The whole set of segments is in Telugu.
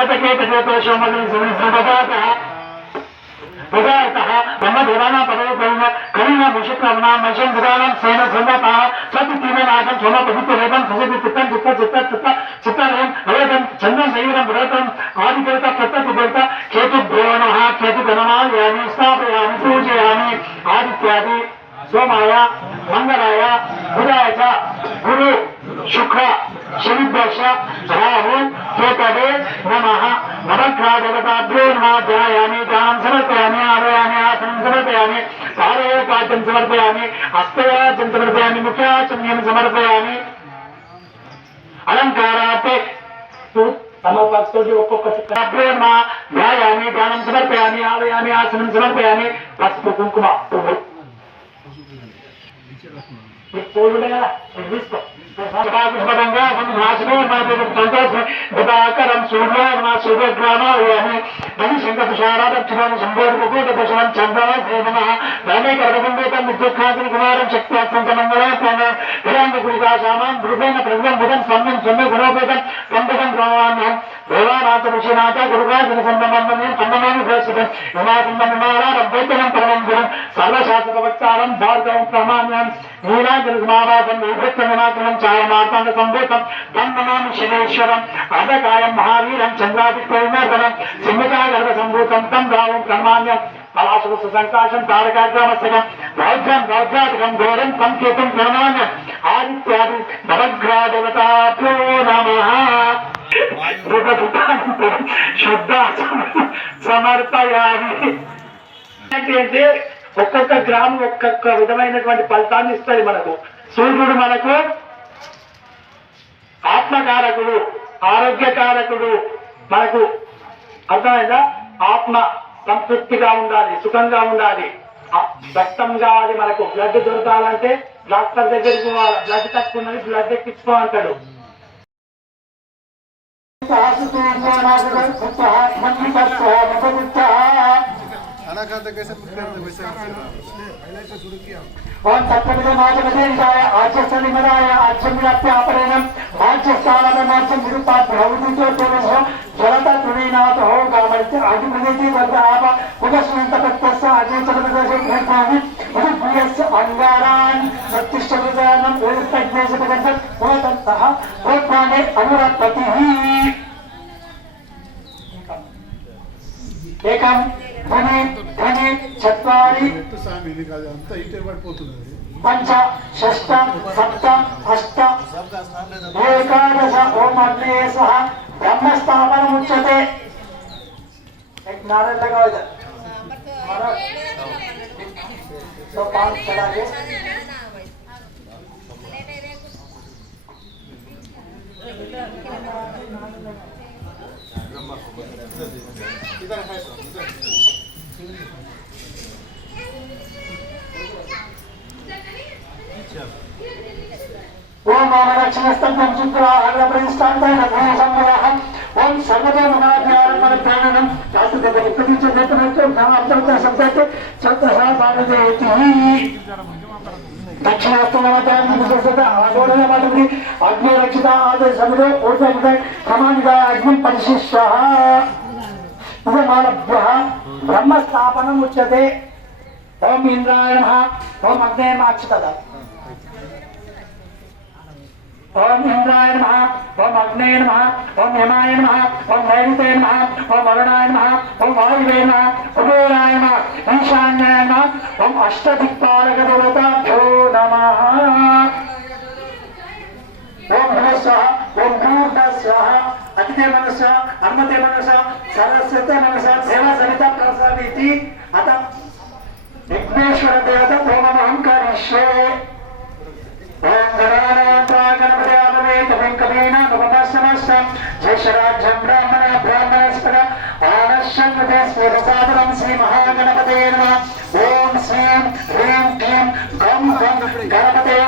प्रगतकेतकेतोषोमग्निसंपदातः प्रजायतः मम देवानां पदवप्रवीण कविना भूषितनाम्ना मनुष्यं बुधानां सेन सन्नतः सद्वितीमनाशं सोम पवित्ररेदं सजति चित्तं चित्त चित्त चित्त चित्तरें हरेदं चन्दं दैवतं भरतं आदिकर्त प्रत्यतिदर्त केतुभ्योणः केतुगणनायामि स्थापयामि सूचयामि आदित्यादि, सोमाय मङ्गलाय बुधाय च, गुरु, शुक्र। शरीफ बादशाह राहु प्रतवे नमः। समर्पयामि आलयामि आसनं समर्पयामि पादयो पाद्यं समर्पयामि समर्पयामि मुख्याचन्यं समर्पयामि। అలంకారాతే ధ్యాయామి ధ్యానం సమర్పయామి ఆలయామి ఆసనం సమర్పయామి పసుపు కుంకుమ పువ్వు फूल मिलेगा बनेंगे हम नाच रहे हमारे कांग्रेस में बताकर हम सूर्य अपना सूर्य ग्रामा हुए हैं बनी शंकर तुषारा दक्षिण संबोध को दक्षिण चंद्रमा सेवना धने कर्मबंधे का मुख्यासन कुमारम शक्तिया संतमंगला सेना धिरंग गुरुगा श्यामं ध्रुवेन प्रभुवं भुवं सम्यं सम्य गुणोपेतं संतकं ग्रामानं देवानाथ ऋषिनाथ गुरुगा जनसंबंधं सम्मानं भवसितं यमा सम्मानं रब्बैतनं परमं गुरुं सर्वशास्त्रवक्तारं भार्गवं प्रमाण्यं నిర్భృత్యమాత్రం ఛాయమార్తాండ సంభూతం తన్నమామి శనేశ్వరం అర్ధకాయం మహావీరం చంద్రాదిత్యవిమర్దనం సింహకాగర్భ సంభూతం తం రావం ప్రణమాన్యం కళాశుభ సంకాశం తారకాగ్రామస్తకం రౌద్రం రౌద్రాధికం ఘోరం తం కేతం ప్రణమాన్యం ఆదిత్యాది నవగ్రాదేవతాభ్యో నమః శుద్ధ సమర్పయామి ఏంటి అంటే ఒక్కొక్క గ్రామం ఒక్కొక్క విధమైనటువంటి ఫలితాన్ని ఇస్తుంది మనకు. సూర్యుడు మనకు ఆత్మకారకుడు ఆరోగ్యకారకుడు మనకు అర్థమైందా? ఆత్మ సంతృప్తిగా ఉండాలి సుఖంగా ఉండాలి. రక్తం కావాలి మనకు బ్లడ్ దొరకాలంటే డాక్టర్ దగ్గరికి పోవాలి. బ్లడ్ తక్కువ ఉన్నది బ్లడ్ ఎక్కించుకో అంటాడు. खाना खाते कैसे कुछ करते वैसे ಒಂದು ತಪ್ಪದ ಮಾತುಕತೆ ಇದ್ದಾರೆ ಆಚರಿಸಲಿ ಮನ ಆಚರಣೆ ಆಪರೇನ ಮಾಂಚ ಸ್ಥಾನದ ಮಾಂಚ ನಿರುಪಾ ಪ್ರೌಢಿಕೆ ತೋರಿಸೋ ಜ್ವಲತ ತುಡಿನಾಥ ಹೋ ಗಾಮಳಿತ ಆಗಿ ಪ್ರದೇಶಿ ವರ್ಗ ಆಪ ಪುನಶ್ನಂತ ಪತ್ತಸ್ಸ ಅಜಯ ಚತುರ್ದಶ ಘಟಾನಿ ಇದು ಪ್ರಿಯಸ್ಸ ಅಂಗಾರಾನ್ ಪ್ರತಿಷ್ಠ ವಿಧಾನ ಉಳಿಸ್ತಜ್ಞೇಶ ಪದಂತ ಹೋದಂತಹ ಹೋಗ್ಮಾನೆ ಅನುರಾಗ್ స్వామి ఇది కాదు అంతా ఇటే పడిపోతుంది అది. పంచ షష్ట సప్త అష్ట ఏకాదశ ఓం అగ్నే సహ బ్రహ్మస్థాపన ముచ్యతే एक नारा लगा इधर हमारा तो पांच चला के ఓం మామరక్షణస్తత్వం శుక్రాహరప్రతిష్టాంతైన భూసంవరాహం ఓం సర్వదే మహాధ్యారమణ ప్రాణనం శాస్త్రగత ప్రతిష్ఠితం నామాంతరత శబ్దతే చంద్రసా భారతేతి దక్షిణాస్తమతాన్ని అగ్ని రక్షిత ఆదే సముద్ర ఊర్ధముద క్రమానిక అగ్ని పరిశిష్య ఇదమానభ్య బ్రహ్మస్థాపనం ఉచ్యతే ఓం ఇంద్రాయ నమః. ఓం అగ్నే మాక్షితద ఓం ఇంద్రాయ నమః ఓం అగ్నేయ నమః ఓం యమాయ నమః ఓం నైరుతే నమః ఓం వరుణాయ నమః ఓం వాయువే నమః కుబేరాయ నమః ఈశాన్యాయ నమః. ఓం అష్టదిక్పాలక దేవతాభ్యో నమః ఓం భూస్వః ఓం భూర్భ స్వః అతిథే మనస అన్మతే మనస సరస్వతే మనస దేవ సవిత ప్రసవితి అత విఘ్నేశ్వర దేవత హోమమహం కరిష్యే ఓం గణానాథాగణపదామేతమేకమేన నవమస్తమస్తం జయశరాజ్యం బ్రాహ్మణ బ్రాహ్మణస్పద ఆనశ్యంగతే స్వేదసాదరం శ్రీ మహాగణపతే నమ. ఓం శ్రీం హ్రీం క్లీం గం గం గణపతే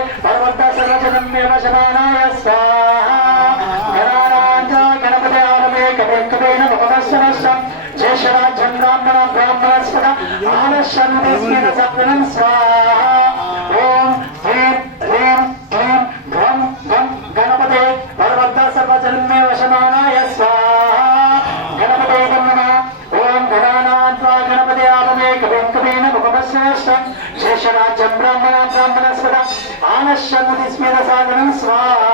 జయశరాజ్యం బ్రాహ్మణ బ్రాహ్మణస్పద ధ్యాన సదానశ్యముది స్మిత సాధనం స్వాహ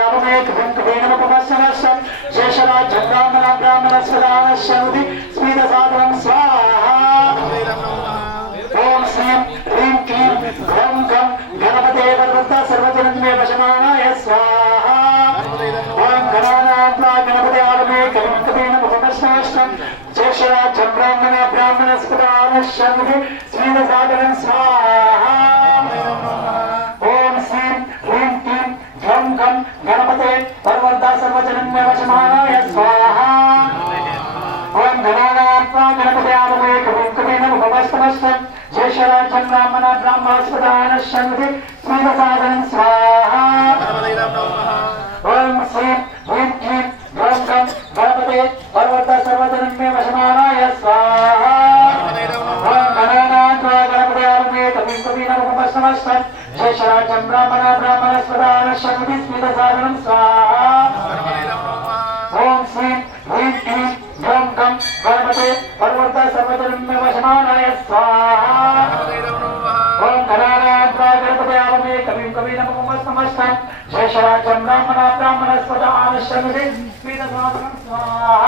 గణపతయామమే కవిం కవీన పునఃసమస్తం శేషరాజ్యం బ్రాహ్మణ బ్రాహ్మణ సదానశ్యముది స్మిత సాధనం స్వాహ ఓం శ్రీం హ్రీం క్లీం గ్రం గం గణపతే భగవత సర్వజనమే వశమానాయ స్వాహ ఓం గణానాథ గణపతి బ్రాహ్మణ స్వాహ ्यामुपेकविक्रमेण भवस्तमश्वम् ज्येष्ठराज्यम् ब्राह्मणा ब्राह्मणस्पदानश्यन्ति स्मितसाधनम् स्वाहा ॐ श्रीं ह्रीं क्लीं ह्रौं गं गणपते पर्वत सर्वजनम्ये वशमानाय स्वाहा ॐ गणानात्वा गणपत्यामुपेकविक्रमेण भवस्तमश्वम् ज्येष्ठराज्यम् ब्राह्मणा ब्राह्मणस्पदानश्यन्ति स्मितसाधनम् स्वाहा ॐ श्रीं ह्रीं क्लीं ह्रौं गं गणपते స్వదానశక్తి స్మిత సాధనం స్వాహ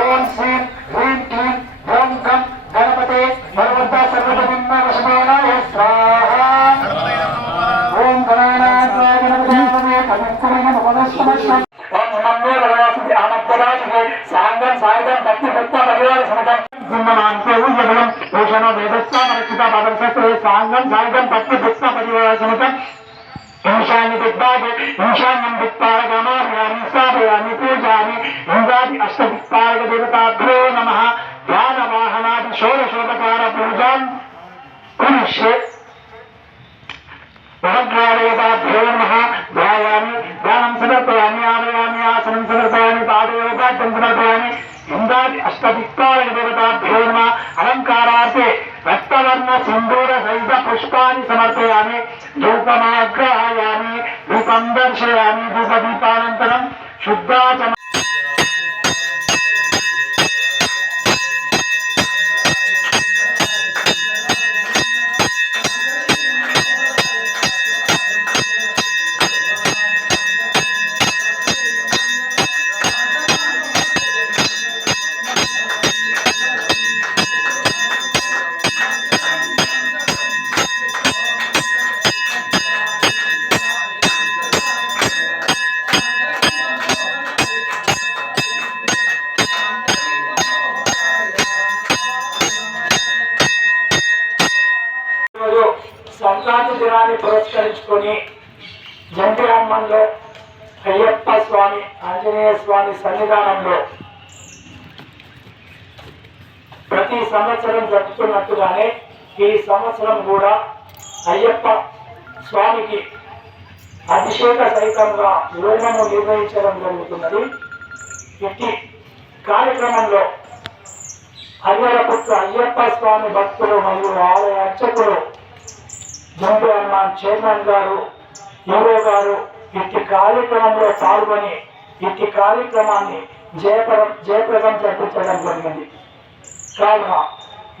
ఓం శ్రీం హ్రీం క్లీం గ్రం గం గణపతే భగవత సర్వజనమే వశమానాయ స్వాహ ఓం గణానాథ గణపతి ఆలమే కవిం కవీన ముఖమస్తమస్తం శేషరాజ్యం బ్రాహ్మణ బ్రాహ్మణ స్వదానశక్తి స్మిత సాధనం స్వాహ ఓం శ్రీం హ్రీం క్లీం గ్రం గం గణపతే భగవంత సర్వజన్మ వశమానాయ స్వాహ ఓం గణానాథ గణపతే సమతం భూషణ వేదస్థ మరచిత పదర్శస్త్రే సాంగం సాయుధం భక్తి భక్త పరివార సమతం దేవతాభ్యో నమ ధ్యాన వాహనాది షోడశోపకార పూజాం కురిష్యే నమ ధ్యాయామి ధ్యానం సమర్పయామి ఆలయామి ఆసనం సమర్పయామి పాదయోగార్థం ఇందాది ఇంద్రాది దేవతాభ్యో నమ. అలంకారార్థే రక్తవర్ణ సింధూర సహిత పుష్పాన్ని సమర్పయామి. ధూపమాగ్రహాయామి. ధూపం దర్శయామి. ధూపదీపానంతరం శుద్ధాచమ దినాన్ని పురస్కరించుకొని జంటిరామంలో అయ్యప్ప స్వామి ఆంజనేయ స్వామి సన్నిధానంలో ప్రతి సంవత్సరం జరుపుతున్నట్టుగానే ఈ సంవత్సరం కూడా అయ్యప్ప స్వామికి అభిషేక సహితంగా హోమము నిర్వహించడం జరుగుతున్నది. ఇట్టి కార్యక్రమంలో అయ్యరపుత్ర అయ్యప్ప స్వామి భక్తులు మరియు ఆలయ అర్చకులు జంబు హనుమాన్ చైర్మన్ గారు హీరో గారు ఇట్టి కార్యక్రమంలో పాల్గొని ఇట్టి కార్యక్రమాన్ని జయప్రదం జయప్రదం జరిపించడం జరిగింది. కావున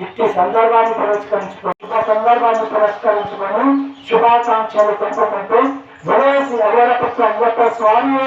ఇట్టి సందర్భాన్ని పురస్కరించుకొని శుభ సందర్భాన్ని పురస్కరించుకొని శుభాకాంక్షలు తెలుపుకుంటూ జయ శ్రీ అయ్యప్ప స్వామి!